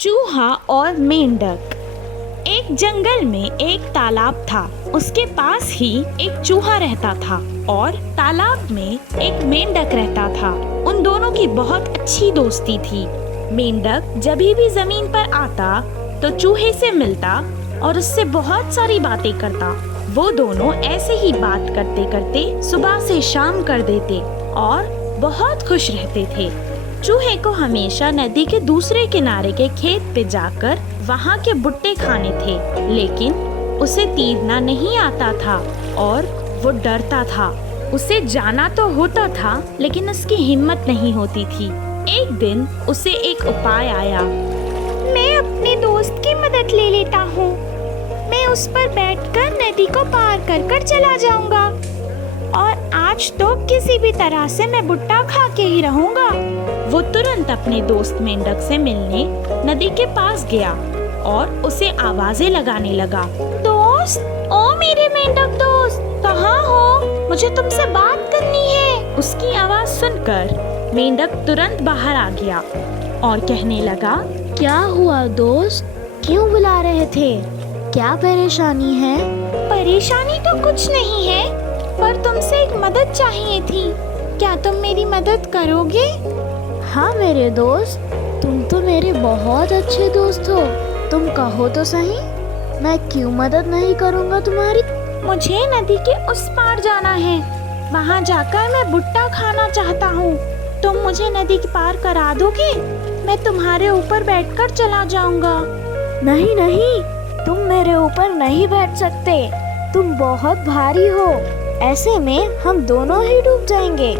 चूहा और मेंढक। एक जंगल में एक तालाब था। उसके पास ही एक चूहा रहता था और तालाब में एक मेंढक रहता था। उन दोनों की बहुत अच्छी दोस्ती थी। मेंढक जब भी जमीन पर आता तो चूहे से मिलता और उससे बहुत सारी बातें करता। वो दोनों ऐसे ही बात करते करते सुबह से शाम कर देते और बहुत खुश रहते थे। चूहे को हमेशा नदी के दूसरे किनारे के खेत पे जाकर वहाँ के भुट्टे खाने थे, लेकिन उसे तीरना नहीं आता था और वो डरता था। उसे जाना तो होता था लेकिन उसकी हिम्मत नहीं होती थी। एक दिन उसे एक उपाय आया। मैं अपने दोस्त की मदद ले लेता हूँ। मैं उस पर बैठकर नदी को पार कर कर चला जाऊंगा और आज तो किसी भी तरह से मैं भुट्टा खा के ही रहूंगा। वो तुरंत अपने दोस्त मेंढक से मिलने नदी के पास गया और उसे आवाजें लगाने लगा। दोस्त, ओ मेरे मेंढक दोस्त, कहाँ हो? मुझे तुमसे बात करनी है। उसकी आवाज सुनकर मेंढक तुरंत बाहर आ गया और कहने लगा, क्या हुआ दोस्त? क्यों बुला रहे थे? क्या परेशानी है? परेशानी तो कुछ नहीं है, पर तुमसे एक मदद चाहिए थी। क्या तुम मेरी मदद करोगे? हाँ मेरे दोस्त, तुम तो मेरे बहुत अच्छे दोस्त हो। तुम कहो तो सही, मैं क्यों मदद नहीं करूँगा तुम्हारी। मुझे नदी के उस पार जाना है। वहाँ जाकर मैं भुट्टा खाना चाहता हूँ। तुम मुझे नदी के पार करा दोगे? मैं तुम्हारे ऊपर बैठकर चला जाऊंगा। नहीं नहीं, तुम मेरे ऊपर नहीं बैठ सकते। तुम बहुत भारी हो। ऐसे में हम दोनों ही डूब जाएंगे।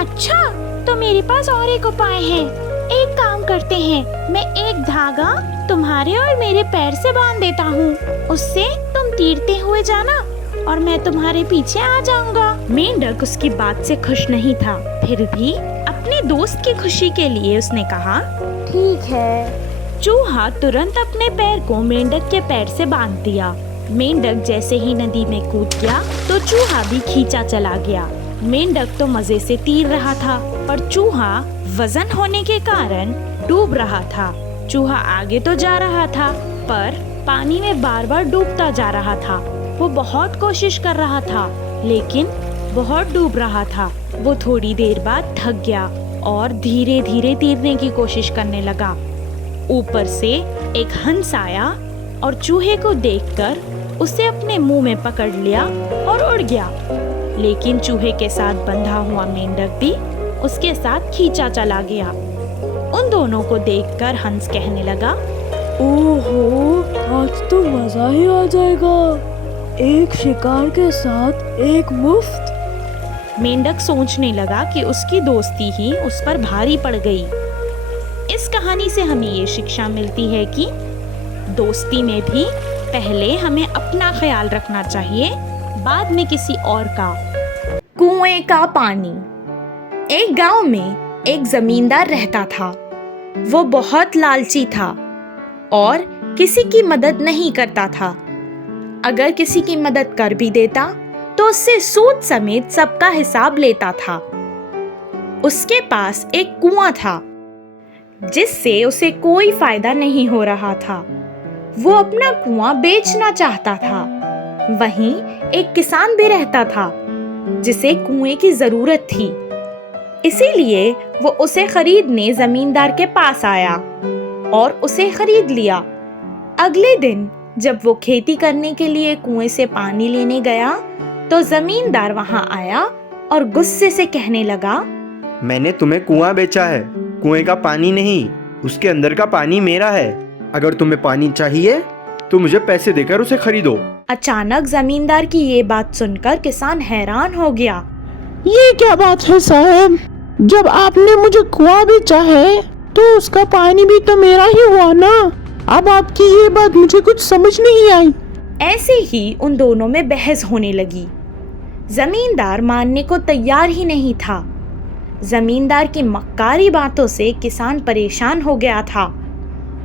अच्छा, तो मेरे पास और एक उपाय है। एक काम करते हैं, मैं एक धागा तुम्हारे और मेरे पैर से बांध देता हूँ। उससे तुम तीरते हुए जाना और मैं तुम्हारे पीछे आ जाऊंगा। मेंढक उसकी बात से खुश नहीं था, फिर भी अपने दोस्त की खुशी के लिए उसने कहा, ठीक है। चूहा तुरंत अपने पैर को मेंढक के पैर से बांध दिया। मेंढक जैसे ही नदी में कूद गया तो चूहा भी खींचा चला गया। मेंढक तो मजे से तीर रहा था, पर चूहा वजन होने के कारण डूब रहा था। चूहा आगे तो जा रहा था, पर पानी में बार बार डूबता जा रहा था। वो बहुत कोशिश कर रहा था, लेकिन बहुत डूब रहा था। वो थोड़ी देर बाद थक गया और धीरे धीरे तैरने की कोशिश करने लगा। ऊपर से एक हंस आया और चूहे को देखकर उसे अपने मुंह में पकड़ लिया और उड़ गया। लेकिन चूहे के साथ बंधा हुआ मेंढक भी उसके साथ खींचा चला गया। उन दोनों को देखकर हंस कहने लगा, ओहो, आज तो मजा ही आ जाएगा। एक शिकार के साथ एक मुफ्त। मेंढक सोचने लगा कि उसकी दोस्ती ही उस पर भारी पड़ गई। इस कहानी से हमें ये शिक्षा मिलती है कि दोस्ती में भी पहले हमें अपना ख्याल रखना चाहिए, बाद में किसी और का। कुएं का पानी। एक गांव में एक जमींदार रहता था। वो बहुत लालची था और किसी की मदद नहीं करता था। अगर किसी की मदद कर भी देता तो उससे सूद समेत सबका हिसाब लेता था। उसके पास एक कुआं था जिससे उसे कोई फायदा नहीं हो रहा था। वो अपना कुआं बेचना चाहता था। वहीं एक किसान भी रहता था जिसे कुएं की जरूरत थी। इसीलिए वो उसे खरीदने जमींदार के पास आया और उसे खरीद लिया। अगले दिन जब वो खेती करने के लिए कुएं से पानी लेने गया तो जमींदार वहां आया और गुस्से से कहने लगा, मैंने तुम्हें कुआं बेचा है, कुएं का पानी नहीं। उसके अंदर का पानी मेरा है। अगर तुम्हें पानी चाहिए तो मुझे पैसे देकर उसे खरीदो। अचानक जमींदार की ये बात सुनकर किसान हैरान हो गया। ये क्या बात है साहब? जब आपने मुझे कुआं बेचा है तो उसका पानी भी तो मेरा ही हुआ ना। अब आपकी ये बात मुझे कुछ समझ नहीं आई। ऐसे ही उन दोनों में बहस होने लगी। जमींदार मानने को तैयार ही नहीं था। जमींदार की मक्कारी बातों से किसान परेशान हो गया था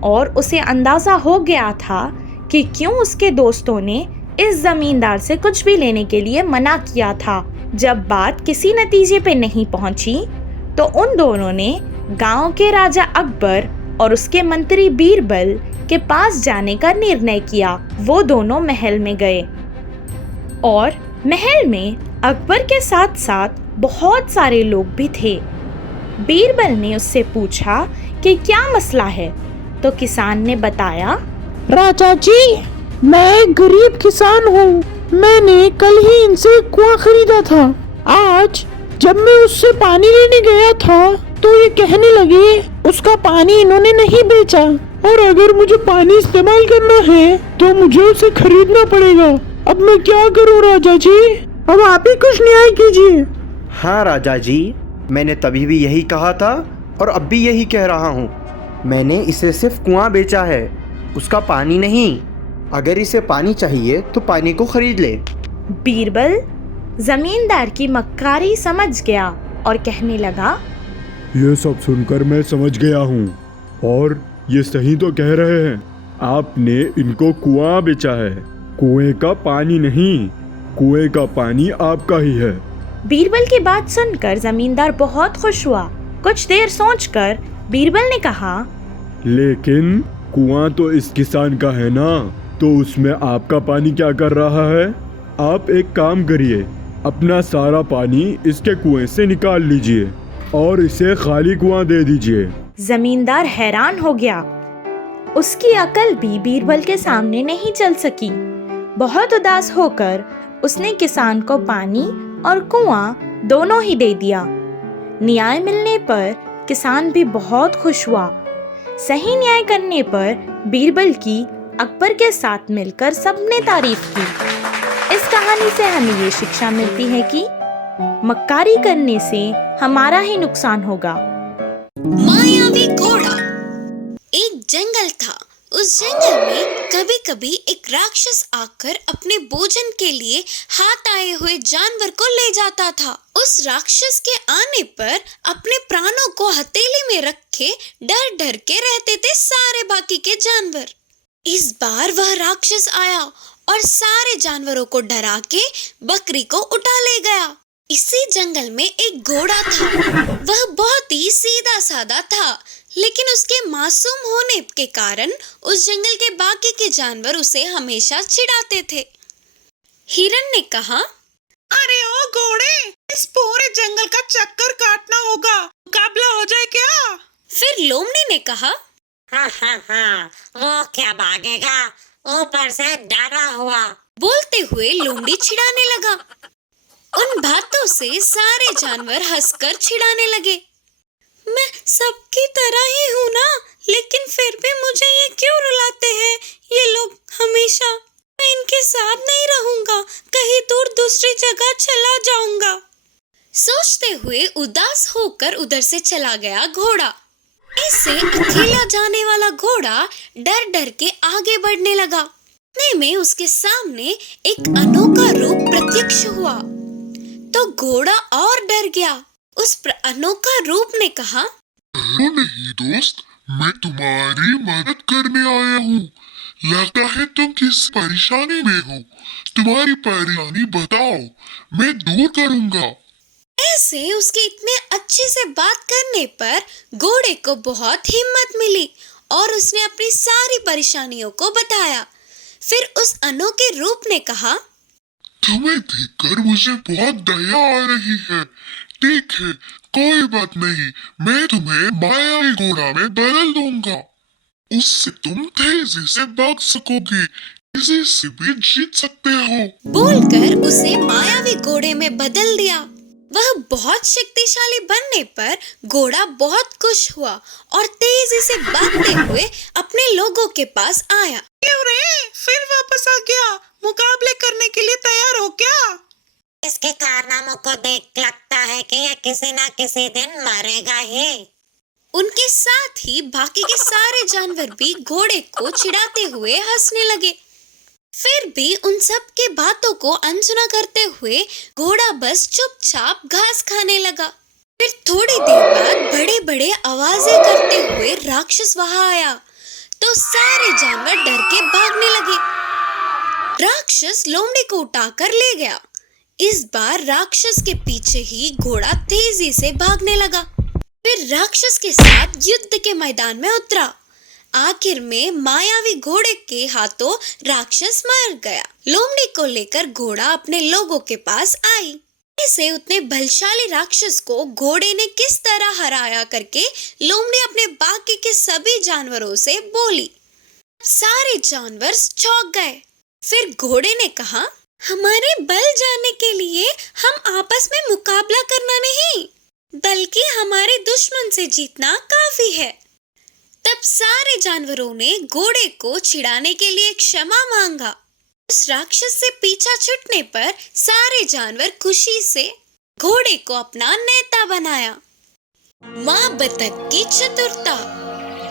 और उसे अंदाजा हो गया था कि क्यों उसके दोस्तों ने इस जमींदार से कुछ भी लेने के लिए मना किया था। जब बात किसी नतीजे पे नहीं पहुंची तो उन दोनों ने गांव के राजा अकबर और उसके मंत्री बीरबल के पास जाने का निर्णय किया। वो दोनों महल में गए और महल में अकबर के साथ साथ बहुत सारे लोग भी थे। बीरबल ने उससे पूछा कि क्या मसला है, तो किसान ने बताया, राजा जी, मैं एक गरीब किसान हूँ। मैंने कल ही इनसे कुआं खरीदा था। आज जब मैं उससे पानी लेने गया था तो ये कहने लगे उसका पानी इन्होंने नहीं बेचा और अगर मुझे पानी इस्तेमाल करना है तो मुझे उसे खरीदना पड़ेगा। अब मैं क्या करूँ राजा जी? अब आप ही कुछ न्याय कीजिए। हाँ राजा जी, मैंने तभी भी यही कहा था और अब भी यही कह रहा हूँ। मैंने इसे सिर्फ कुआं बेचा है, उसका पानी नहीं। अगर इसे पानी चाहिए तो पानी को खरीद ले। बीरबल जमींदार की मक्कारी समझ गया और कहने लगा, ये सब सुनकर मैं समझ गया हूँ और ये सही तो कह रहे हैं। आपने इनको कुआं बेचा है, कुएं का पानी नहीं। कुएं का पानी आपका ही है। बीरबल की बात सुनकर जमींदार बहुत खुश हुआ। कुछ देर सोचकर बीरबल ने कहा, लेकिन कुआं तो इस किसान का है ना, तो उसमें आपका पानी क्या कर रहा है? आप एक काम करिए, अपना सारा पानी इसके कुएं से निकाल लीजिए और इसे खाली कुआं दे दीजिए। जमींदार हैरान हो गया। उसकी अकल भी बीरबल के सामने नहीं चल सकी। बहुत उदास होकर उसने किसान को पानी और कुआं दोनों ही दे दिया। न्याय मिलने पर किसान भी बहुत खुश हुआ। सही न्याय करने पर बीरबल की अकबर के साथ मिलकर सबने तारीफ की। इस कहानी से हमें ये शिक्षा मिलती है कि मक्कारी करने से हमारा ही नुकसान होगा। मायावी घोड़ा। एक जंगल था। उस जंगल में कभी कभी एक राक्षस आकर अपने भोजन के लिए हाथ आए हुए जानवर को ले जाता था। उस राक्षस के आने पर अपने प्राणों को हथेली में रखे डर डर के रहते थे सारे बाकी के जानवर। इस बार वह राक्षस आया और सारे जानवरों को डरा के बकरी को उठा ले गया। इसी जंगल में एक घोड़ा था। वह बहुत ही सीधा साधा था, लेकिन उसके मासूम होने के कारण उस जंगल के बाकी के जानवर उसे हमेशा चिढ़ाते थे। हिरन ने कहा, अरे ओ घोड़े, इस पूरे जंगल का चक्कर काटना होगा, मुकाबला हो जाए क्या? फिर लोमड़ी ने कहा, हाँ, वो क्या भागेगा, ऊपर से डरा हुआ। बोलते हुए लोमड़ी चिढ़ाने लगा। उन बातों से सारे जानवर हंसकर चिढ़ाने लगे। मैं सबकी तरह ही हूँ ना, लेकिन फिर भी मुझे ये क्यों रुलाते हैं ये लोग हमेशा? मैं इनके साथ नहीं रहूंगा, कहीं दूर दूसरी जगह चला जाऊंगा। सोचते हुए उदास होकर उधर से चला गया घोड़ा। इससे अकेला जाने वाला घोड़ा डर डर के आगे बढ़ने लगा। इतने में उसके सामने एक अनोखा रूप प्रत्यक्ष हुआ तो घोड़ा और डर गया। उस अनोखा रूप ने कहा, नहीं दोस्त, मैं तुम्हारी मदद करने आया हूँ। लगता है तुम किस परेशानी में हो। तुम्हारी परेशानी बताओ, मैं दूर करूँगा। ऐसे उसके इतने अच्छे से बात करने पर घोड़े को बहुत हिम्मत मिली और उसने अपनी सारी परेशानियों को बताया। फिर उस अनोखे रूप ने कहा, तुम्हें देखकर मुझे बहुत दया आ रही है। ठीक है, कोई बात नहीं, मैं तुम्हें मायावी घोड़ा में बदल दूंगा। उससे तुम तेजी से भाग सकोगे, किसी से भी जीत सकते हो। बोलकर उसे मायावी घोड़े में बदल दिया। वह बहुत शक्तिशाली बनने पर घोड़ा बहुत खुश हुआ और तेजी से भागते हुए अपने लोगों के पास आया। क्यों रे, फिर वापस आ गया? मुकाबले करने के लिए तैयार हो क्या? इसके कारनामों को देख लगता है कि यह किसी न किसी दिन मरेगा ही। उनके साथ ही बाकी के सारे जानवर भी घोड़े को चिढ़ाते हुए हंसने लगे। फिर भी उन सब के बातों को अनसुना करते हुए घोड़ा बस चुपचाप घास खाने लगा। फिर थोड़ी देर बाद बड़े बड़े आवाजें करते हुए राक्षस वहां आया तो सारे जानवर डर के भागने लगे। राक्षस लोमड़ी को उठाकर ले गया। इस बार राक्षस के पीछे ही घोड़ा तेजी से भागने लगा। फिर राक्षस के साथ युद्ध के मैदान में उतरा। आखिर में मायावी घोड़े के हाथों राक्षस मर गया। लोमड़ी को लेकर घोड़ा अपने लोगों के पास आई। ऐसे उतने बलशाली राक्षस को घोड़े ने किस तरह हराया करके लोमड़ी अपने बाकी के सभी जानवरों से बोली। सारे जानवर चौंक गए। फिर घोड़े ने कहा, हमारे बल जानने के लिए हम आपस में मुकाबला करना नहीं, बल्कि हमारे दुश्मन से जीतना काफी है। तब सारे जानवरों ने घोड़े को छिड़ाने के लिए क्षमा मांगा। उस राक्षस से पीछा छूटने पर सारे जानवर खुशी से घोड़े को अपना नेता बनाया। माँ बतख की चतुरता।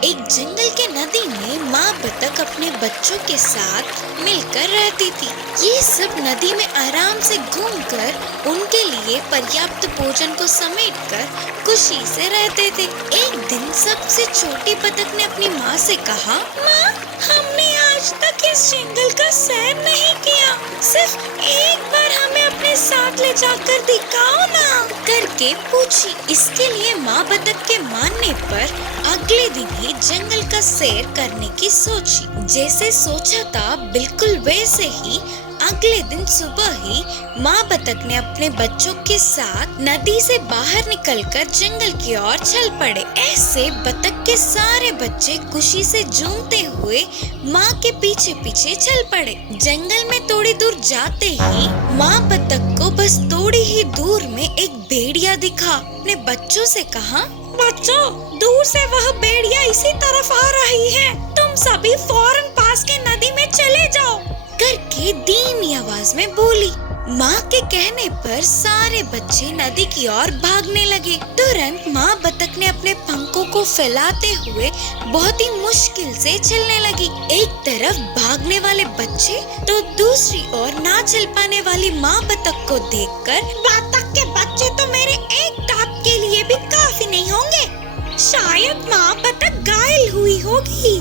एक जंगल के नदी में माँ बतख अपने बच्चों के साथ मिलकर रहती थी। ये सब नदी में आराम से घूमकर उनके लिए पर्याप्त भोजन को समेटकर खुशी से रहते थे। एक दिन सबसे छोटी बतख ने अपनी माँ से कहा, माँ, हमने आज तक इस जंगल का सैर नहीं किया, सिर्फ एक बार हमें अपने साथ ले जाकर दिखाओ ना, करके पूछी। इसके लिए माँ बतख के मानने पर अगले दिन ही जंगल का सैर करने की सोची। जैसे सोचा था बिल्कुल वैसे ही अगले दिन सुबह ही माँ बतख ने अपने बच्चों के साथ नदी से बाहर निकलकर जंगल की ओर चल पड़े। ऐसे बतख के सारे बच्चे खुशी से झूमते हुए माँ के पीछे पीछे चल पड़े। जंगल में थोड़ी दूर जाते ही माँ बतख को बस थोड़ी ही दूर में एक भेड़िया दिखा। अपने बच्चों से कहा, बच्चों, दूर से वह भेड़िया इसी तरफ आ रही है, तुम सभी फौरन पास के नदी में चले जाओ, करके धीमी आवाज में बोली। माँ के कहने पर सारे बच्चे नदी की ओर भागने लगे। तुरंत माँ बतख ने अपने पंखों को फैलाते हुए बहुत ही मुश्किल से चलने लगी। एक तरफ भागने वाले बच्चे तो दूसरी ओर ना चल पाने वाली माँ बतख को देखकर, बतख के बच्चे तो मेरे एक दांत के लिए भी काफी नहीं होंगे, शायद माँ बतख घायल हुई होगी,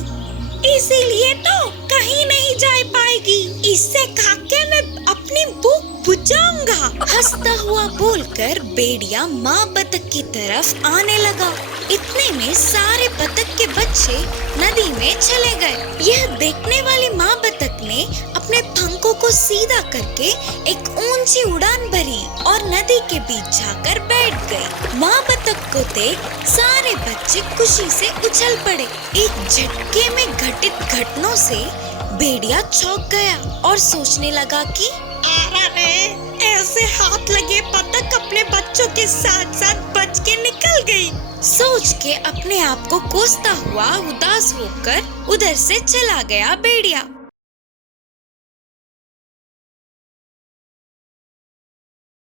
इसीलिए तो कहीं नहीं जा पाएगी, इससे खाके मैं अपनी भूख बुझाऊंगा। हंसता हुआ बोलकर भेड़िया माँ बतख की तरफ आने लगा। इतने में सारे बतख के बच्चे नदी में चले गए। यह देखने वाली माँ बतख ने अपने पंखों को सीधा करके एक ऊंची उड़ान भरी और नदी के बीच जाकर बैठ गई। माँ बतख को देख सारे बच्चे खुशी से उछल पड़े। एक झटके में घटित घटनाओं से भेड़िया चौंक गया और सोचने लगा कि ऐसे हाथ लगे बतख अपने बच्चों के साथ साथ बच के निकल गई। सोच के अपने आप को कोसता हुआ उदास होकर उधर से चला गया भेड़िया।